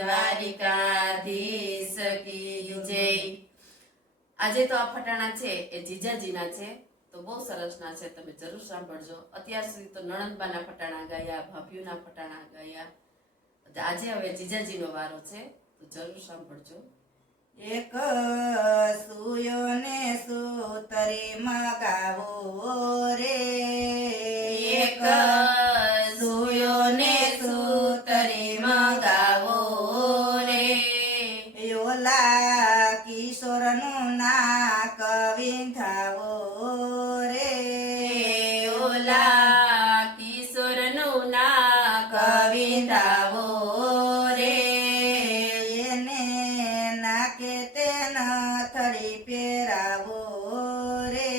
દ્વારિકાધીશ કી જય। આજે તો આ ફટાણા છે એ જીજાજીના છે, તો બહુ સરસના છે, તમે જરૂર સાંભળજો। અત્યાર સુધી તો નણંદબાના ફટાણા ગાયા, ભાભીઓના ફટાણા ગાયા, આજે હવે જીજાજીનો વારો છે, તો જરૂર સાંભળજો। એક સુયો ને સુતરી મગાવો રે, એક સુયો ને સુતરી મગાવો રે, ઓલા કિશોરનું નાક વિંધાવો રે, ઓલા કિશોરનું નાક વિંધાવો રે, એને નાકે તે નથડી પહેરાવો રે,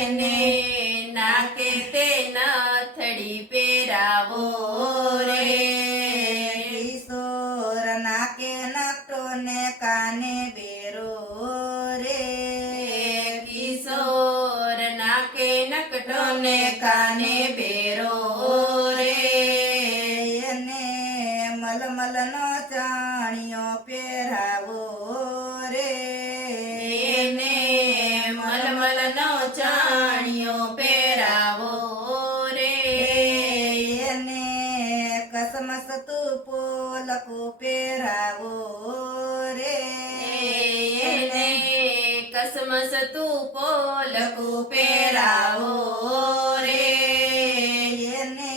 એને નાકે તે નથડી પહેરાવો રે, કિશોર નાકે નકટો ને કાને બેરો રે, કિશોર નાકે નકટો ને કાને બેરો રે, એને મલમલનો ચાણિયો પહેરાવો રે, એને મલમલનો ચાણિયો પહેરાવો રે, એને કસમસ તું પોલકું પહેરાવો રે, એને કસમસ તું પોલકું પહેરાવો રે, એને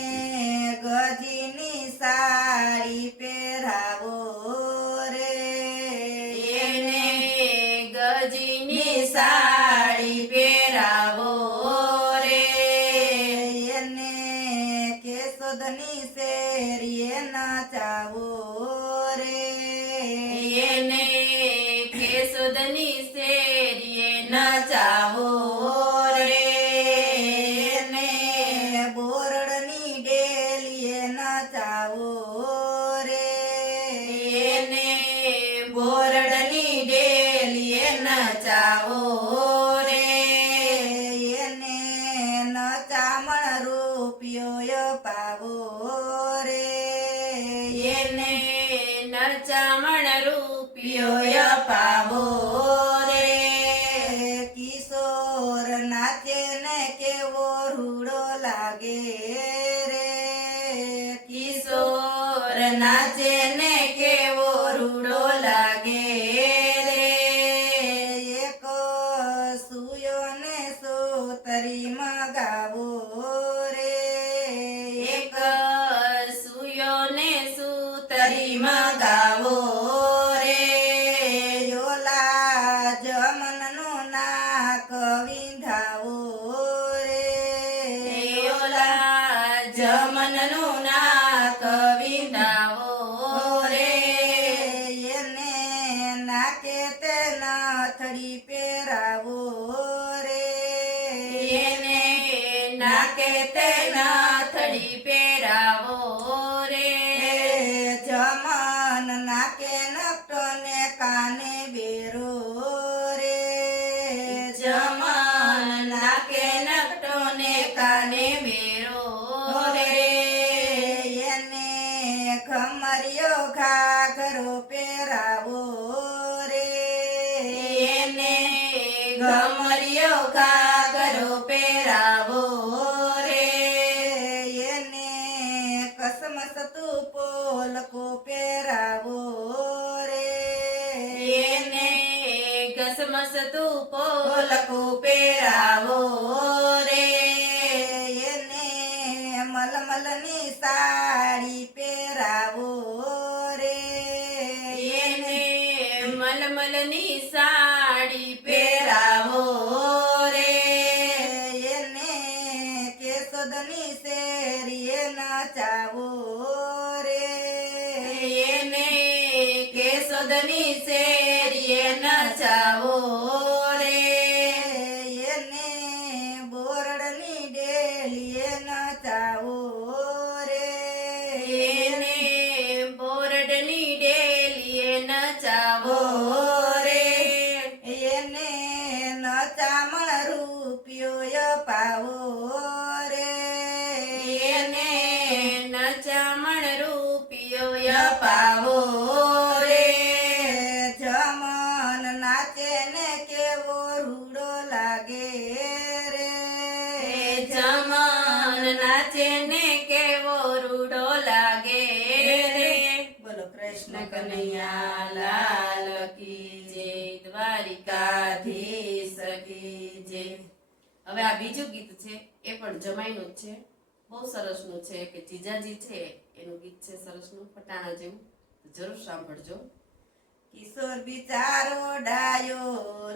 ગજીની સાડી પહેરાવો રે, એને ગજીની સાડી પહેરાવો રે, એને કેશોદની શેરીએ નચાવો રે, એને કેશોદની શેરીએ નચાવો રે, એને બોરડની ડેલીએ નચાવો રે, એને બોરડની ડેલીએ નચાવો રે, એને નચામણ રૂપિયો અપાવો રે, એને નરચામણ રૂપિયો અપાવો રે, કિશોર નાચે ને કેવો રૂડો લાગે રે, કિશોર નાચે ને કેવો રૂડો લાગે રે, એક સુયો ને સોતરી મગાવો રે, એક સુયો ને સુતરી મગાવો રે, ઓલા જમનનું નાક વિંધાવો રે, ઓલા જમનનું નાક વિંધાવો રે, એને નાકે તે નથડી પહેરાવો રે, એને નાકે તે નાથડી પહેરાવો રે, જમન નાકે નકટો ને કાને બેરો રે, જમન નાકે નકટો ને કાને બેરો રે, એને ખમરિયો ઘાઘરો પહેરાવો રે, એને ગમરિયો ઘાઘરો પહેરાવો રે, એને કસમસ તું પોલકો પહેરાવો રે, એને ગસમસ તું પોલકું પહેરાવો રે, એને મલમલની સાડી પહેરાવો રે, એને મલમલની સાડી પહેરાવો રે, એને કેશોદની શેરીએ નચાવો રે, એને કેશોદની શેરીએ નચાવો રે, એને બોરડની ડેલીએ નચાવો રે, એને બોરડની ડેલીએ નચાવો રે, એને નચામણ રૂપિયો અપાવો રે, એને નચામણ રૂપિયો અપાવો કૃષ્ણ કનૈયા લાલ કી જય, દ્વારિકાધીશ કી જય. હવે આ બીજું ગીત છે એ પણ જમાઈનું જ છે, બહુ સરસનું છે કે જીજાજી છે એનું ગીત છે સરસનું ફટાણા જેવું, જરૂર સાંભળજો. કિશોર બિચારો ડાયો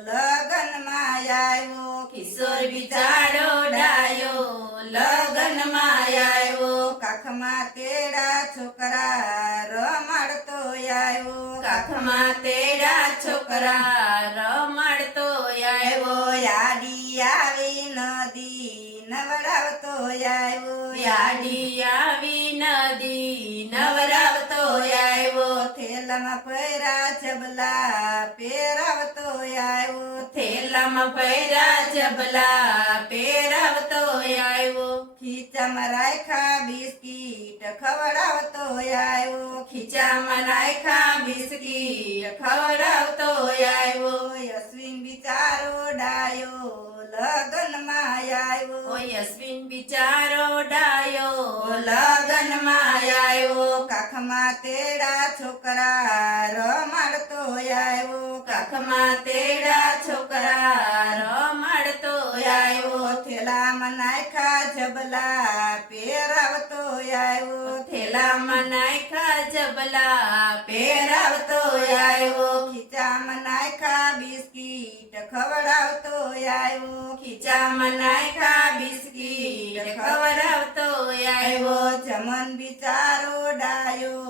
લગનમાં આવ્યો, કિશોર બિચારો ડાયો લગનમાં આવ્યો, કાખમાં તેડા છોકરા રમાડતો આવ્યો, કાખમાં તેડા છોકરા રમાડતો આવ્યો, યાડી આવી નદી નવડાવતો આવ્યો, યાડી આવી નદી નવરાવતો આવ્યો, થેલામાં પૈરા જબલા પહેરાવતો આવ્યો, થેલામાં પૈરા જબલા પહેરાવતો આવ્યો, ખીચામાં રાખ્યા બિસ્કીટ ખવડાવતો આવ્યો, ખીચામાં નાખ્યા બિસ્કીટ ખવડાવતો આવ્યો, અશ્વિન બિચારો ડાયો લગનમાં આવ્યો, ઓય અશ્વિન બિચારો ડાયો લગનમાં આવ્યો, કાખમાં તેડા છોકરા રમાડતો આવ્યો, કાખમાં તેડા છોકરા રમાડતો આવ્યો, થેલામાં નાખ્યા જબલા પહેરાવતો આવ્યો, થેલામાં નાખ્યા જબલા પહેરાવતો આવ્યો, ખીચામાં નાખ્યા બિસ્કીટ ખવડાવતો આવ્યો, ખીચામાં નાખ્યા બિસ્કીટ ખવડાવતો આવ્યો, જમન બિચારો ડાયો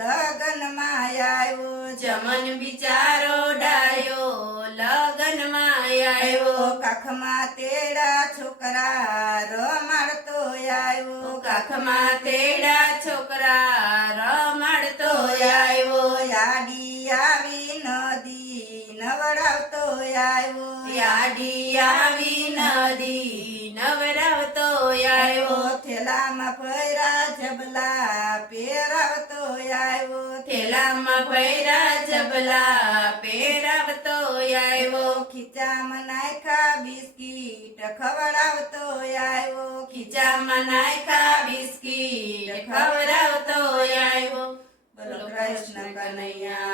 લગનમાં આવ્યો, જમન બિચારો ડાયો લગનમાં આવ્યો, કાખમાં તેડા છોકરા રમાડતો આવ્યો, કાખમાં તેડા છોકરા રમાડતો આવ્યો, યાડી આવી નદી નવડાવતો આવ્યો, યાડી આવી નદી નવરાવતો આવ્યો, થેલામાં પૈરા જબલા પહેરાવતો આવ્યો, થેલામાં પૈરા જબલા પહેરાવતો આવ્યો, ખીચામાં નાખ્યા બિસ્કીટ ખવડાવતો આવ્યો, ખીચામાં નાખ્યા બિસ્કીટ ખવડાવતો આવ્યો. બોલો કૃષ્ણ કનૈયા